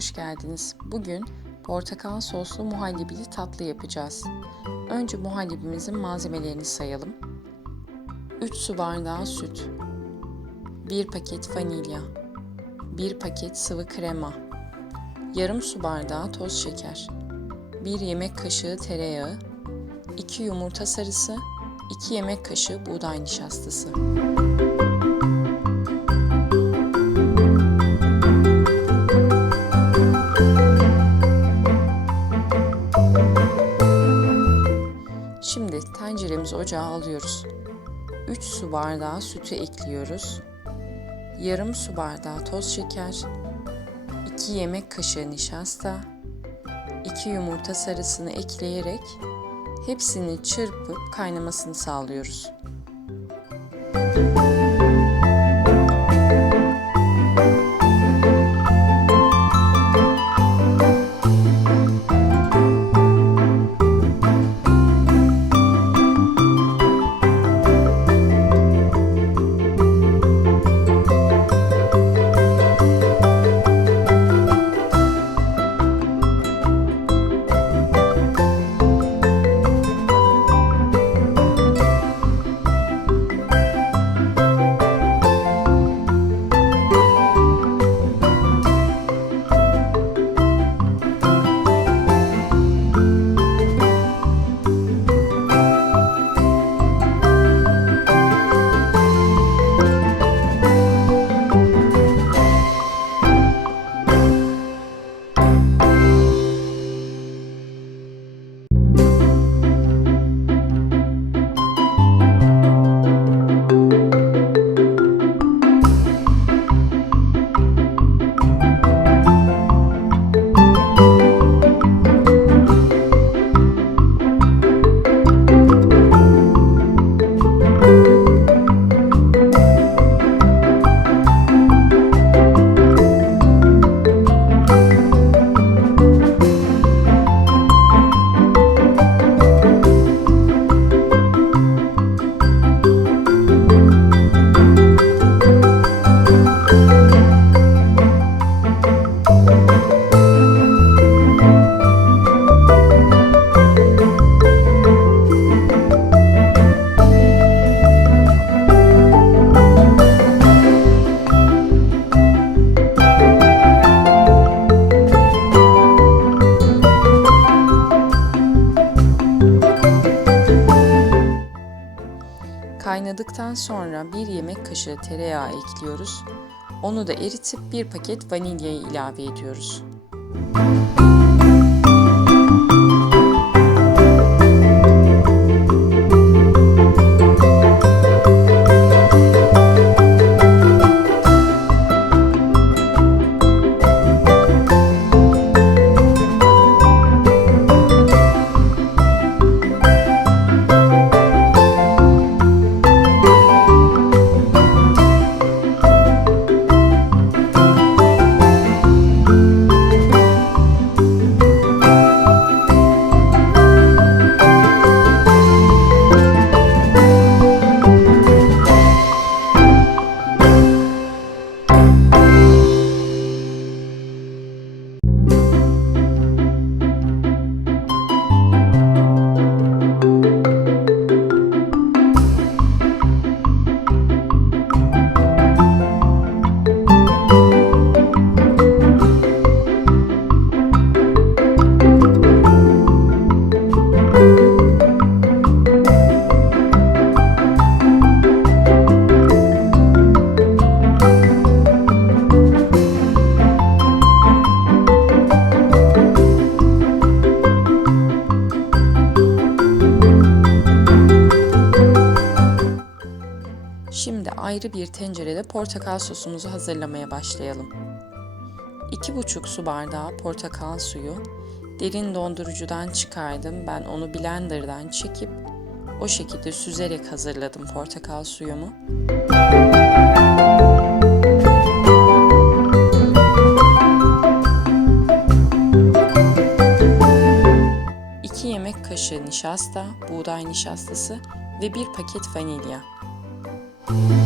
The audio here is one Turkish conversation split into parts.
hoş geldiniz. Bugün portakal soslu muhallebili tatlı yapacağız. Önce muhallebimizin malzemelerini sayalım. 3 su bardağı süt, 1 paket vanilya, 1 paket sıvı krema, yarım su bardağı toz şeker, 1 yemek kaşığı tereyağı, 2 yumurta sarısı, 2 yemek kaşığı buğday nişastası. Şimdi tenceremizi ocağa alıyoruz. 3 su bardağı sütü ekliyoruz. Yarım su bardağı toz şeker, 2 yemek kaşığı nişasta, 2 yumurta sarısını ekleyerek hepsini çırpıp kaynamasını sağlıyoruz. Tereyağı ekliyoruz. Onu da eritip 1 paket vanilyayı ilave ediyoruz. Şimdi ayrı bir tencerede portakal sosumuzu hazırlamaya başlayalım. 2,5 su bardağı portakal suyu derin dondurucudan çıkardım. Ben onu blenderdan çekip o şekilde süzerek hazırladım portakal suyumu. Kaşığı nişasta, buğday nişastası ve bir paket vanilya. うん。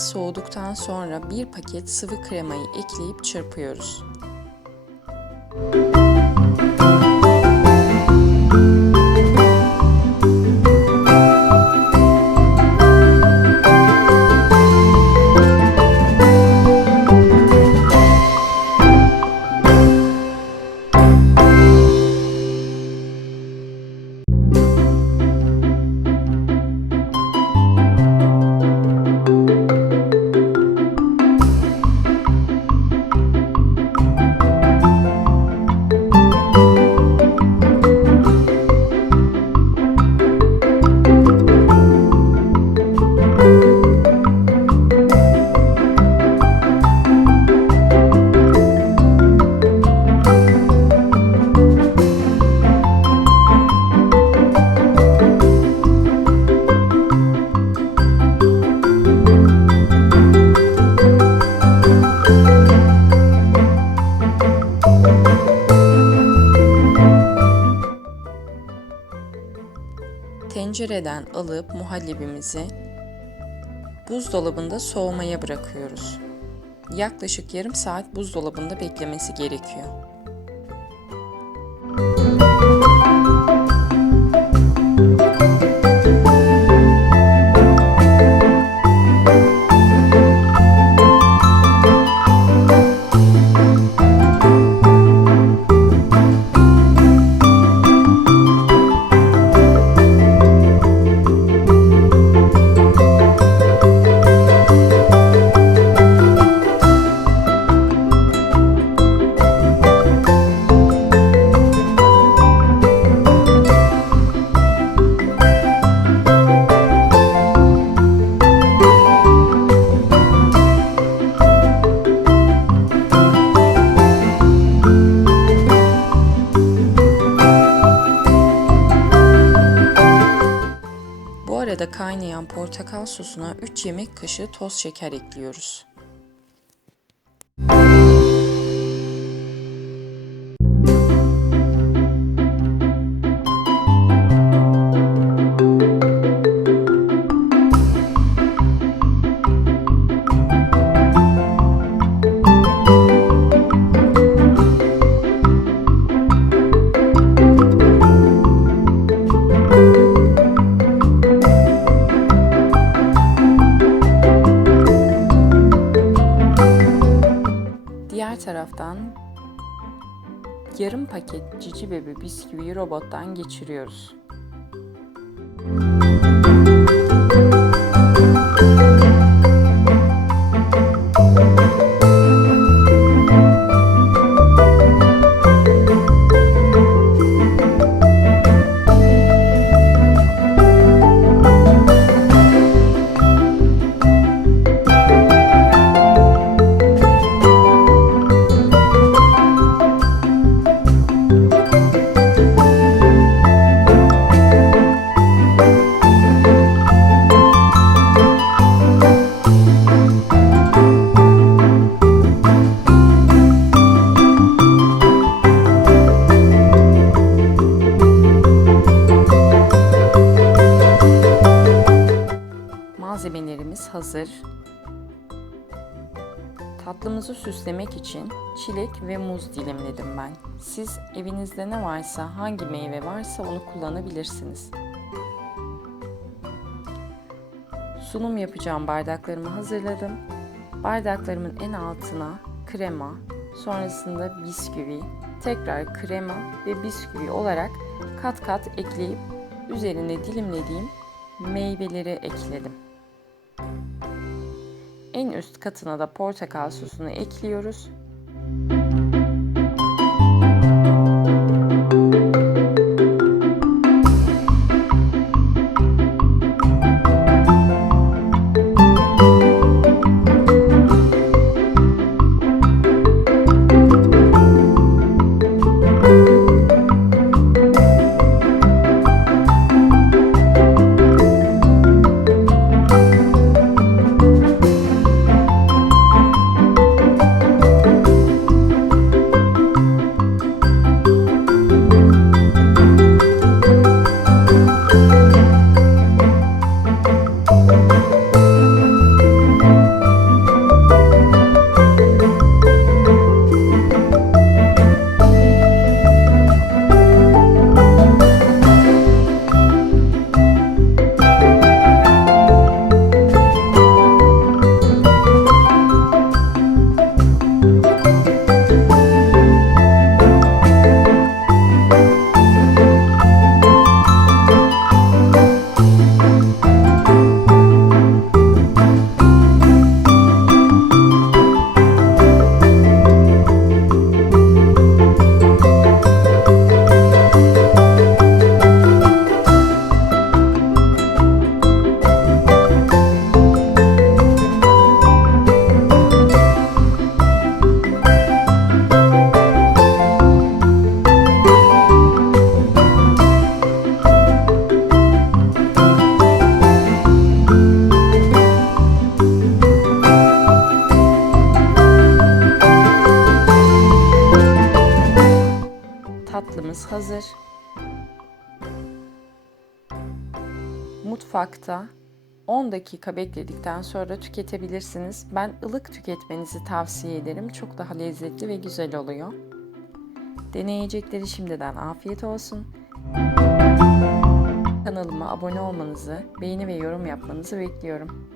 Soğuduktan sonra bir paket sıvı kremayı ekleyip çırpıyoruz. Tencereden alıp muhallebimizi buzdolabında soğumaya bırakıyoruz. Yaklaşık yarım saat buzdolabında beklemesi gerekiyor. Sosuna 3 yemek kaşığı toz şeker ekliyoruz. Taraftan yarım paket cici bebe bisküviyi robottan geçiriyoruz. Süslemek için çilek ve muz dilimledim ben. Siz evinizde ne varsa, hangi meyve varsa onu kullanabilirsiniz. Sunum yapacağım bardaklarımı hazırladım. Bardaklarımın en altına krema, sonrasında bisküvi, tekrar krema ve bisküvi olarak kat kat ekleyip üzerine dilimlediğim meyveleri ekledim. En üst katına da portakal sosunu ekliyoruz. Mutfakta 10 dakika bekledikten sonra tüketebilirsiniz. Ben ılık tüketmenizi tavsiye ederim. Çok daha lezzetli ve güzel oluyor. Deneyecekleri şimdiden afiyet olsun. Kanalıma abone olmanızı, beğeni ve yorum yapmanızı bekliyorum.